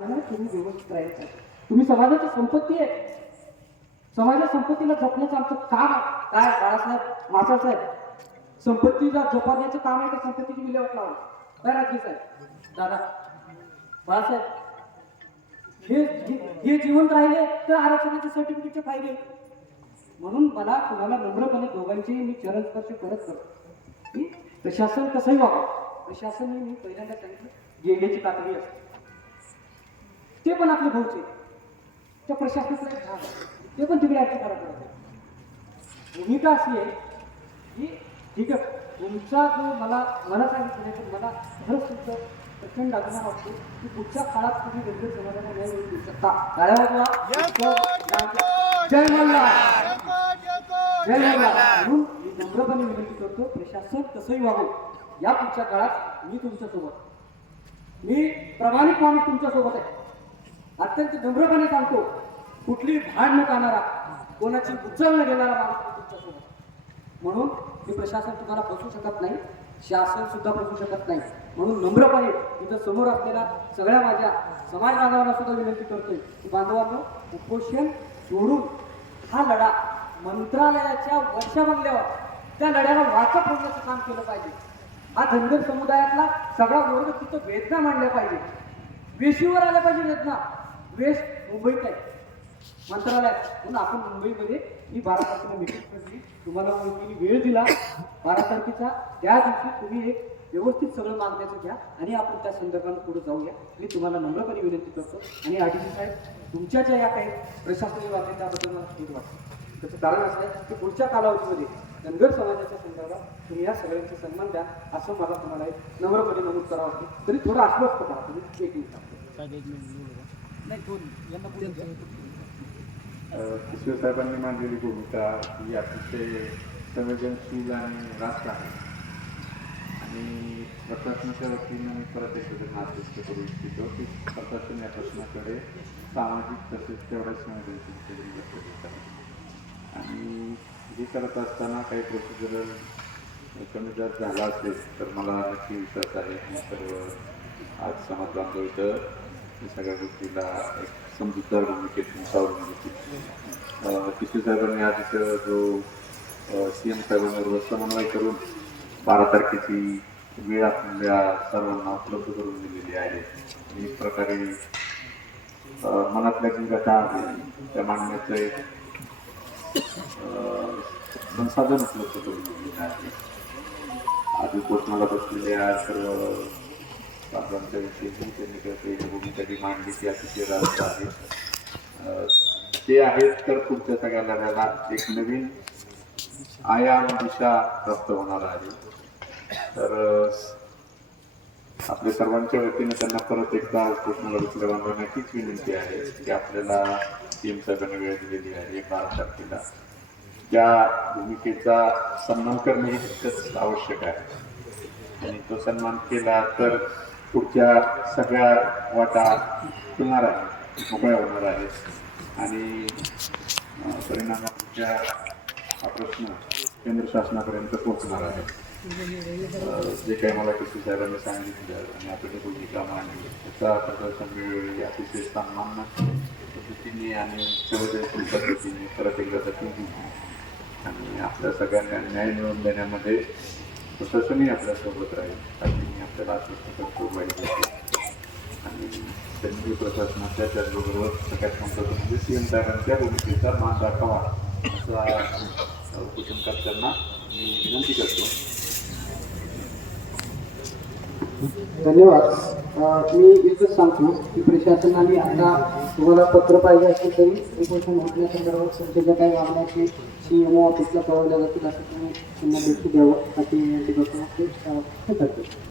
तुम्ही व्यवस्थित राहायचं. तुम्ही समाजाची संपत्ती आहे. समाजाच्या संपत्तीला जपण्याचं आमचं काम आहे. काय? बाळासाहेब मास्टर साहेब. संपत्तीला जपण्याचं काम आहे का? संपत्तीची विल्हेवाट लावणं काय राजकीय साहेब? दादा बाळासाहेब. हे हे- जिवंत राहिले तर आरक्षणाचे सर्टिफिकेटचे फायदे. म्हणून मला तुम्हाला नम्रपणे दोघांची मी चरणस्पर्श करत करतो. प्रशासन कसंही वागावं प्रशासन हे मी पहिल्यांदा सांगितलं. गेल्याची कातडी असते. ते पण आपले भाऊचे त्या प्रशासनाचा एक भाग आहे. ते पण तिकडे ऍक्ट करायला पडतं भूमिका अशी आहे की ठीक आहे तुमचा जो मला मला सांगितलं नाही पण मला खरंच तुमचं प्रचंड अभिमान वाटतो की पुढच्या काळात तुम्ही वेगळे समाजाला न्याय मिळवून देऊ शकता. वाजवा. जय मल्हार जय मल्हार म्हणून मी नम्रपणे विनंती करतो प्रशासन कसंही वागू या पुढच्या काळात मी तुमच्यासोबत. मी प्रामाणिक माणूस तुमच्यासोबत आहे. अत्यंत नम्रपणे सांगतो कुठली भांड न काढणारा कोणाची उचल न घेणारा माणूस तुमच्यासोबत म्हणून हे प्रशासन तुम्हाला बसू शकत नाही शासन सुद्धा बसू शकत नाही. म्हणून नम्रपणे इथं समोर असलेल्या सगळ्या माझ्या समाज बांधवांना सुद्धा विनंती करतोय की बांधवांनो उपोषण सोडून हा लढा मंत्रालयाच्या वर्षा बनल्यावर त्या लढ्याला वाचा होण्याचं काम केलं पाहिजे. हा धनगर समुदायातला सगळा वर्ग तिथं वेदना मांडल्या पाहिजे. वेशीवर आल्या पाहिजे वेदना. वेस्ट मुंबईत आहे. मंत्रालयात. म्हणून आपण मुंबईमध्ये ही बारा तारखेला मिटिंग करली तुम्हाला मुंबईने वेळ दिला. बारा तारखेचा. त्या दिवशी तुम्ही एक व्यवस्थित सगळं मागण्याचं घ्या आणि आपण त्या संदर्भात पुढे जाऊया. मी तुम्हाला नम्रपणे विनंती करतो. आणि आदिजी साहेब तुमच्या ज्या या काही प्रशासकीय वाटते त्याबद्दल मला खूप वाटतं त्याचं कारण असं आहे की पुढच्या कालावधीमध्ये धनगर समाजाच्या संदर्भात तुम्ही या सगळ्यांचा सन्मान द्या असं मला तुम्हाला एक नम्रपणे नमूद करावं वाटतं. तरी थोडं आश्वस्त करा तुम्ही. एक मिनिट. किशोर साहेबांनी मांडलेली भूमिका ही अतिशय संवेदनशील आणि रास्त आहे. आणि प्रशासनाच्या वतीनं मी परत एकदा हात व्यक्त करू इच्छितो की प्रशासन या प्रश्नाकडे सामाजिक तसेच तेवढ्याच संवेदनशीलतेने लक्ष देत आहे आणि हे करत असताना काही प्रोसिजरल कमी जर झाला असेल तर मला नक्की विश्वास आहे की सर्व आज समाज बांधव इथं सगळ्या गोष्टीला एक समजूतदार भूमिकेत सावरून घेतली किशोर साहेबांनी आज जो सी एम साहेबांबरोबर समन्वय करून बारा तारखेची वेळ आपल्या सर्वांना उपलब्ध करून दिलेली आहे. एक प्रकारे मनातल्या जी व्यथा आहे. त्या मांडण्याचं एक संसाधन उपलब्ध करून दिलेलं आहे. आधी पोटमाला बसलेल्या सर्व बाबांच्या विषयी त्यांनी काही भूमिका जी अतिशय रास्त आहे ते आहेत तर पुढच्या सगळ्या लढ्याला एक नवीन आयाम दिशा प्राप्त होणार आहे. तर आपल्या सर्वांच्या वतीने त्यांना परत एकदा उपोषणाला बसल्या विनंती आहे की आपल्याला सीएम साहेबांनी वेळ दिलेली आहे बारा तारखेला. त्या भूमिकेचा सन्मान करणे हे तितकंच आवश्यक आहे. आणि तो सन्मान केला तर पुढच्या सगळ्या वाटा खुलणार आहेत मोकळ्या होणार आहेत. आणि परिणामाच्या हा प्रश्न केंद्र शासनापर्यंत पोहोचणार आहे. जे काही मला कृषी साहेबांनी सांगितलं आणि आपली भूमिका मांडली त्याचा प्रदर्शन अतिशय सन्मान पद्धतीने आणि संवेदनशील पद्धतीने परत एकदा दखल आणि आपल्या सगळ्यांना न्याय मिळवून देण्यामध्ये प्रशासनही आपल्यासोबत राहील अशी मी आपल्याला आश्वस्त करतो वाईट आणि केंद्रीय प्रशासनाच्या त्याचबरोबर सगळ्यात महत्त्वाचं म्हणजे सी एम साहेबांच्या भूमिकेचा मान राखावा असा उपोषणकर्त्यांना मी विनंती करतो धन्यवाद मी एकच सांगतो की प्रशासनाने आता तुम्हाला पत्र पाहिजे असेल तरी उपोषण होण्यासंदर्भात तुमच्या ज्या काही मागण्या असतील सी एम ऑफिसला कळवल्या जातील असं तुम्ही त्यांना भेटी द्यावं. अशी विनंती करतो.